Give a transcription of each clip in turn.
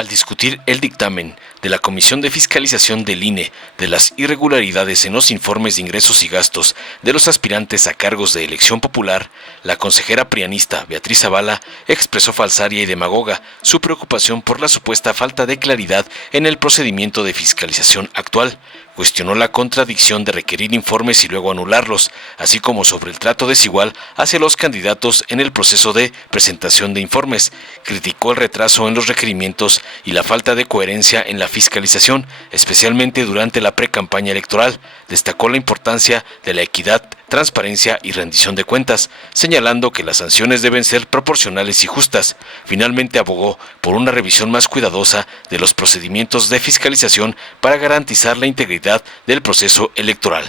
Al discutir el dictamen de la Comisión de Fiscalización del INE de las irregularidades en los informes de ingresos y gastos de los aspirantes a cargos de elección popular, la consejera prianista Beatriz Zavala expresó falsaria y demagoga su preocupación por la supuesta falta de claridad en el procedimiento de fiscalización actual. Cuestionó la contradicción de requerir informes y luego anularlos, así como sobre el trato desigual hacia los candidatos en el proceso de presentación de informes. Criticó el retraso en los requerimientos y la falta de coherencia en la fiscalización, especialmente durante la precampaña electoral. Destacó la importancia de la equidad, transparencia y rendición de cuentas, señalando que las sanciones deben ser proporcionales y justas. Finalmente abogó por una revisión más cuidadosa de los procedimientos de fiscalización para garantizar la integridad del proceso electoral.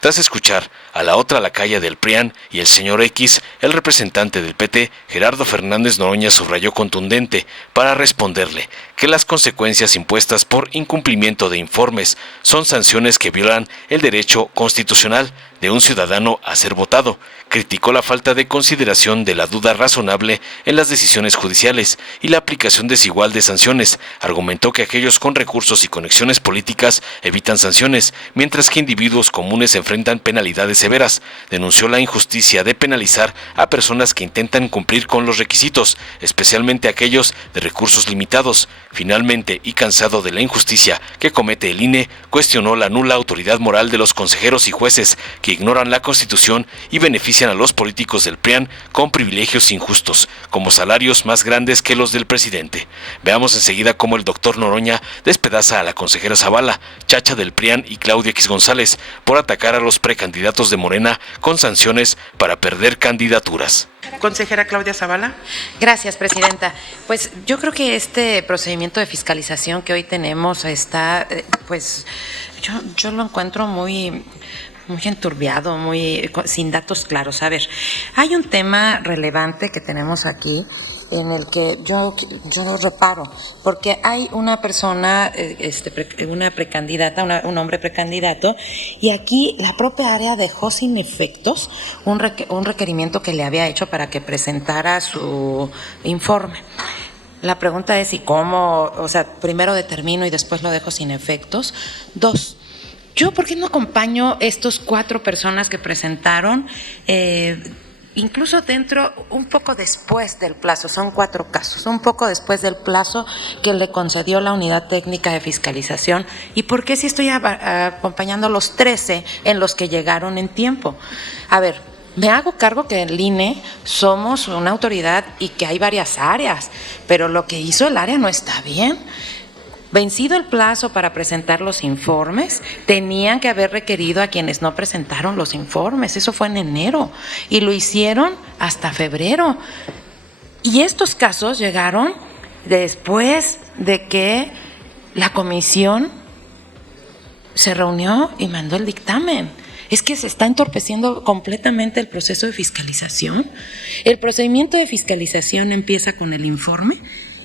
Tras escuchar a la otra lacaya del PRIAN y el señor X, el representante del PT, Gerardo Fernández Noroña, subrayó contundente para responderle que las consecuencias impuestas por incumplimiento de informes son sanciones que violan el derecho constitucional de un ciudadano a ser votado. Criticó la falta de consideración de la duda razonable en las decisiones judiciales y la aplicación desigual de sanciones. Argumentó que aquellos con recursos y conexiones políticas evitan sanciones, mientras que individuos comunes enfrentan penalidades severas. Denunció la injusticia de penalizar a personas que intentan cumplir con los requisitos, especialmente aquellos de recursos limitados. Finalmente, y cansado de la injusticia que comete el INE, cuestionó la nula autoridad moral de los consejeros y jueces que ignoran la Constitución y benefician a los políticos del PRIAN con privilegios injustos, como salarios más grandes que los del presidente. Veamos enseguida cómo el doctor Noroña despedaza a la consejera Zavala, chacha del PRIAN, y Claudia X González por atacar a los precandidatos de Morena con sanciones para perder candidaturas. Consejera Claudia Zavala. Gracias, presidenta. Pues yo creo que este procedimiento de fiscalización que hoy tenemos está, pues yo lo encuentro muy enturbiado, sin datos claros. A ver, hay un tema relevante que tenemos aquí en el que yo lo reparo, porque hay una persona, una precandidata, un hombre precandidato, y aquí la propia área dejó sin efectos un requerimiento que le había hecho para que presentara su informe. La pregunta es, ¿y cómo? O sea, primero determino y después lo dejo sin efectos. 2, ¿yo por qué no acompaño estos 4 personas que presentaron? Incluso un poco después del plazo, son 4 casos, un poco después del plazo que le concedió la Unidad Técnica de Fiscalización. ¿Y por qué si estoy acompañando a los 13 en los que llegaron en tiempo? A ver, me hago cargo que el INE somos una autoridad y que hay varias áreas, pero lo que hizo el área no está bien. Vencido el plazo para presentar los informes, tenían que haber requerido a quienes no presentaron los informes. Eso fue en enero y lo hicieron hasta febrero. Y estos casos llegaron después de que la comisión se reunió y mandó el dictamen. Es que se está entorpeciendo completamente el proceso de fiscalización. El procedimiento de fiscalización empieza con el informe.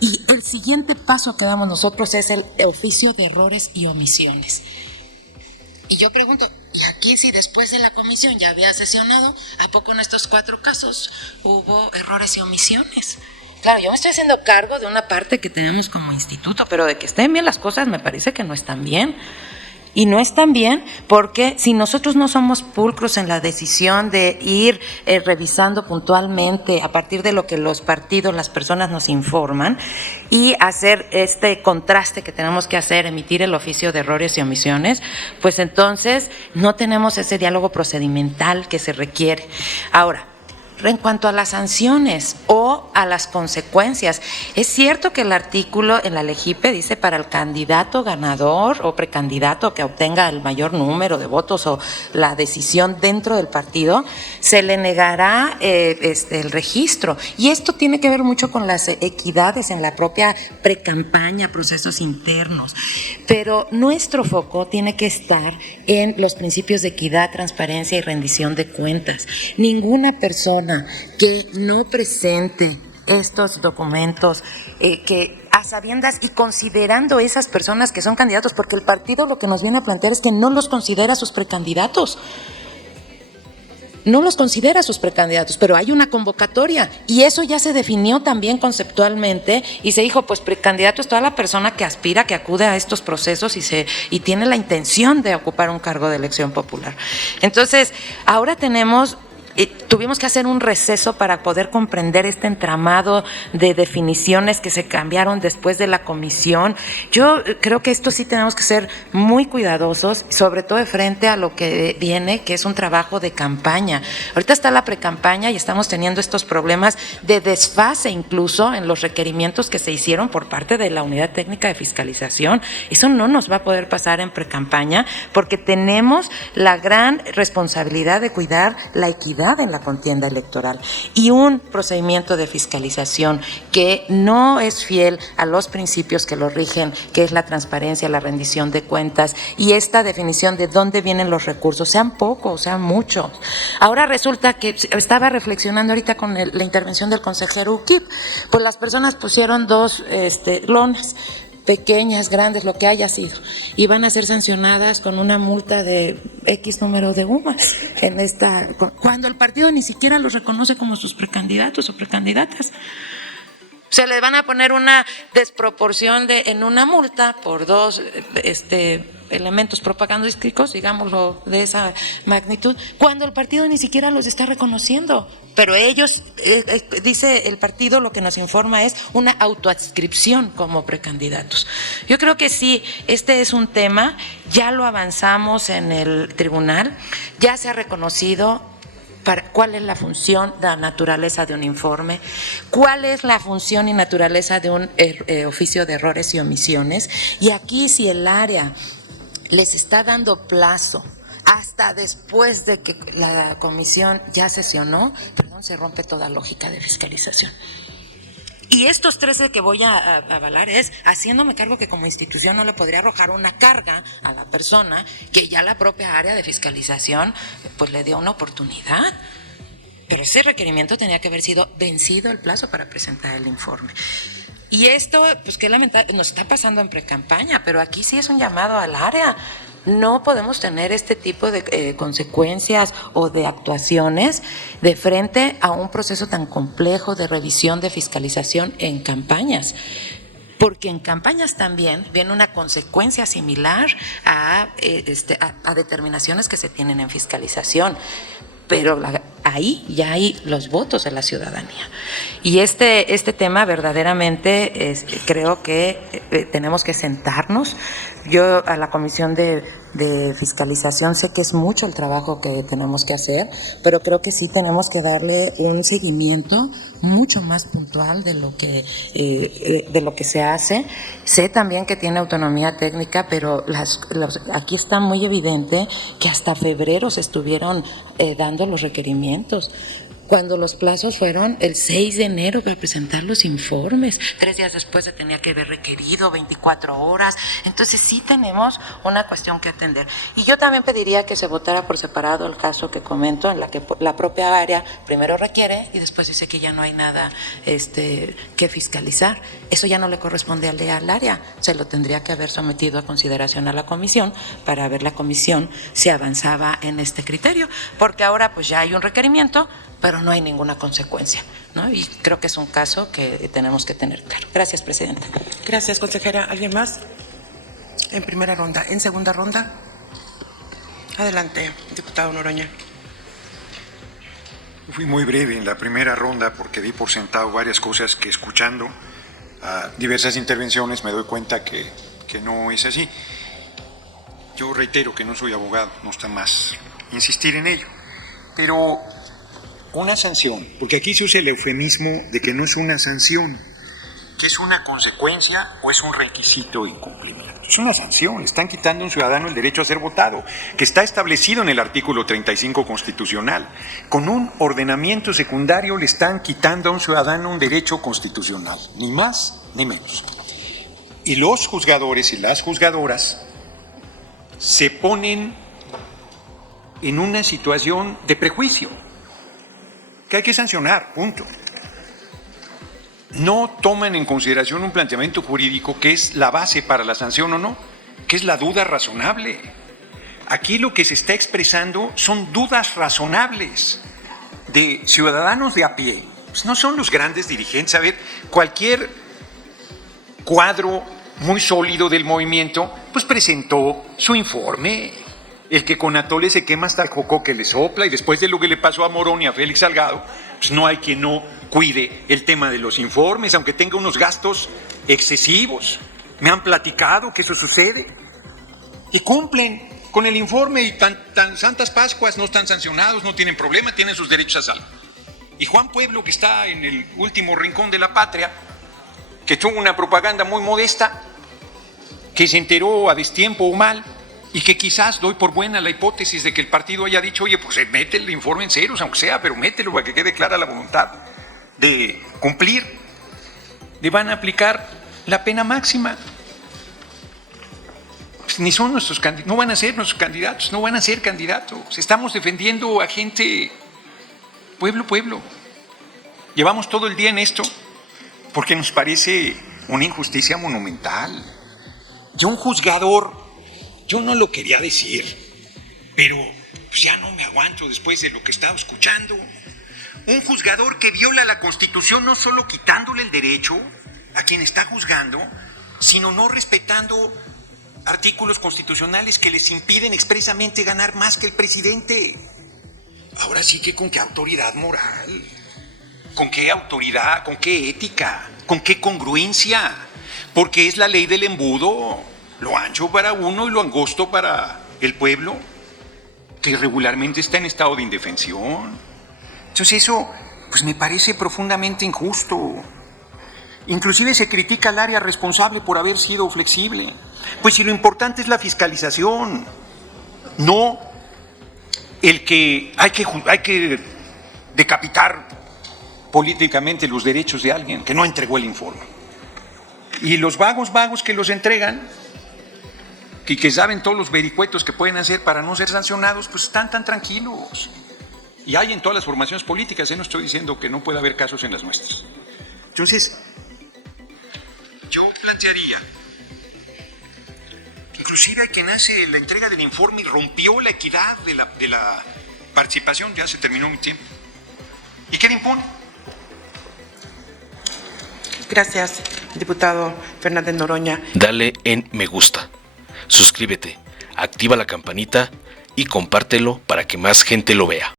Y el siguiente paso que damos nosotros es el oficio de errores y omisiones. Y yo pregunto, ¿y aquí si después de la comisión ya había sesionado, a poco en estos 4 casos hubo errores y omisiones? Claro, yo me estoy haciendo cargo de una parte que tenemos como instituto, pero de que estén bien las cosas me parece que no están bien. Y no están bien porque si nosotros no somos pulcros en la decisión de ir revisando puntualmente a partir de lo que los partidos, las personas nos informan y hacer este contraste que tenemos que hacer, emitir el oficio de errores y omisiones, pues entonces no tenemos ese diálogo procedimental que se requiere. Ahora, en cuanto a las sanciones o a las consecuencias, es cierto que el artículo en la LEGIPE dice para el candidato ganador o precandidato que obtenga el mayor número de votos o la decisión dentro del partido, se le negará el registro. Y esto tiene que ver mucho con las equidades en la propia precampaña, procesos internos. Pero nuestro foco tiene que estar en los principios de equidad, transparencia y rendición de cuentas. Ninguna persona que no presente estos documentos, que a sabiendas y considerando esas personas que son candidatos, porque el partido lo que nos viene a plantear es que no los considera sus precandidatos. no los considera sus precandidatos, pero hay una convocatoria y eso ya se definió también conceptualmente y se dijo, pues precandidato es toda la persona que aspira, que acude a estos procesos y tiene la intención de ocupar un cargo de elección popular. Entonces, ahora tuvimos que hacer un receso para poder comprender este entramado de definiciones que se cambiaron después de la comisión. Yo creo que esto sí tenemos que ser muy cuidadosos, sobre todo de frente a lo que viene, que es un trabajo de campaña. Ahorita está la precampaña y estamos teniendo estos problemas de desfase incluso en los requerimientos que se hicieron por parte de la Unidad Técnica de Fiscalización. Eso no nos va a poder pasar en precampaña porque tenemos la gran responsabilidad de cuidar la equidad en la contienda electoral y un procedimiento de fiscalización que no es fiel a los principios que lo rigen, que es la transparencia, la rendición de cuentas y esta definición de dónde vienen los recursos, sean pocos, sean muchos. Ahora resulta que estaba reflexionando ahorita con la intervención del consejero UKIP, pues las personas pusieron dos lonas, pequeñas, grandes, lo que haya sido, y van a ser sancionadas con una multa de X número de UMAS cuando el partido ni siquiera los reconoce como sus precandidatos o precandidatas. Se les van a poner una desproporción en una multa por dos elementos propagandísticos, digámoslo de esa magnitud, cuando el partido ni siquiera los está reconociendo. Pero ellos, dice el partido, lo que nos informa es una autoadscripción como precandidatos. Yo creo que sí, este es un tema, ya lo avanzamos en el tribunal, ya se ha reconocido cuál es la función, la naturaleza de un informe, cuál es la función y naturaleza de un oficio de errores y omisiones. Y aquí si el área les está dando plazo hasta después de que la comisión ya sesionó, se rompe toda lógica de fiscalización. Y estos 13 que voy a avalar es haciéndome cargo que como institución no le podría arrojar una carga a la persona que ya la propia área de fiscalización pues le dio una oportunidad. Pero ese requerimiento tenía que haber sido vencido el plazo para presentar el informe. Y esto, pues qué lamentable, nos está pasando en precampaña, pero aquí sí es un llamado al área. No podemos tener este tipo de consecuencias o de actuaciones de frente a un proceso tan complejo de revisión de fiscalización en campañas. Porque en campañas también viene una consecuencia similar a determinaciones que se tienen en fiscalización. Pero ahí ya hay los votos de la ciudadanía. Y este tema verdaderamente creo que tenemos que sentarnos. Yo a la Comisión de Fiscalización sé que es mucho el trabajo que tenemos que hacer, pero creo que sí tenemos que darle un seguimiento mucho más puntual de lo que se hace. Sé también que tiene autonomía técnica, pero aquí está muy evidente que hasta febrero se estuvieron dando los requerimientos, cuando los plazos fueron el 6 de enero para presentar los informes. 3 días después se tenía que haber requerido 24 horas. Entonces sí tenemos una cuestión que atender. Y yo también pediría que se votara por separado el caso que comento, en la que la propia área primero requiere y después dice que ya no hay nada que fiscalizar. Eso ya no le corresponde al área. Se lo tendría que haber sometido a consideración a la comisión para ver la comisión si avanzaba en este criterio. Porque ahora pues ya hay un requerimiento, pero no hay ninguna consecuencia, ¿no? Y creo que es un caso que tenemos que tener claro. Gracias, presidenta. Gracias, consejera. ¿Alguien más? En primera ronda. En segunda ronda. Adelante, diputado Noroña. Fui muy breve en la primera ronda porque di por sentado varias cosas que escuchando a diversas intervenciones me doy cuenta que no es así. Yo reitero que no soy abogado, no está más insistir en ello, pero una sanción, porque aquí se usa el eufemismo de que no es una sanción, que es una consecuencia o es un requisito de incumplimiento. Es una sanción, le están quitando a un ciudadano el derecho a ser votado, que está establecido en el artículo 35 constitucional. Con un ordenamiento secundario le están quitando a un ciudadano un derecho constitucional, ni más ni menos. Y los juzgadores y las juzgadoras se ponen en una situación de prejuicio, que hay que sancionar, punto. No toman en consideración un planteamiento jurídico que es la base para la sanción o no, que es la duda razonable. aquí lo que se está expresando son dudas razonables de ciudadanos de a pie. Pues no son los grandes dirigentes. A ver, cualquier cuadro muy sólido del movimiento, pues presentó su informe. El que con atole se quema hasta el coco que le sopla, y después de lo que le pasó a Morón y a Félix Salgado, pues no hay quien no cuide el tema de los informes, aunque tenga unos gastos excesivos. Me han platicado que eso sucede. Y cumplen con el informe y tan Santas Pascuas, no están sancionados, no tienen problema, tienen sus derechos a salvo. Y Juan Pueblo, que está en el último rincón de la patria, que tuvo una propaganda muy modesta, que se enteró a destiempo o mal, y que quizás doy por buena la hipótesis de que el partido haya dicho, oye, pues mete el informe en ceros, aunque sea, pero mételo para que quede clara la voluntad de cumplir. Le van a aplicar la pena máxima. Pues ni son nuestros candidatos, no van a ser nuestros candidatos, no van a ser candidatos. Estamos defendiendo a gente, pueblo. Llevamos todo el día en esto porque nos parece una injusticia monumental. Yo, un juzgador, yo no lo quería decir, pero pues ya no me aguanto después de lo que estaba escuchando. Un juzgador que viola la Constitución, no solo quitándole el derecho a quien está juzgando, sino no respetando artículos constitucionales que les impiden expresamente ganar más que el presidente. Ahora sí que con qué autoridad moral, con qué autoridad, con qué ética, con qué congruencia, porque es la ley del embudo, lo ancho para uno y lo angosto para el pueblo, que regularmente está en estado de indefensión. Entonces eso, pues me parece profundamente injusto. Inclusive se critica al área responsable por haber sido flexible. Pues si lo importante es la fiscalización, no el que hay que decapitar políticamente los derechos de alguien que no entregó el informe. Y los vagos que los entregan y que saben todos los vericuetos que pueden hacer para no ser sancionados, pues están tan tranquilos. Y hay en todas las formaciones políticas, no estoy diciendo que no pueda haber casos en las nuestras. Entonces, yo plantearía, inclusive hay quien hace la entrega del informe y rompió la equidad de la participación, ya se terminó mi tiempo, y queda impune. Gracias, diputado Fernández Noroña. Dale en me gusta, suscríbete, activa la campanita y compártelo para que más gente lo vea.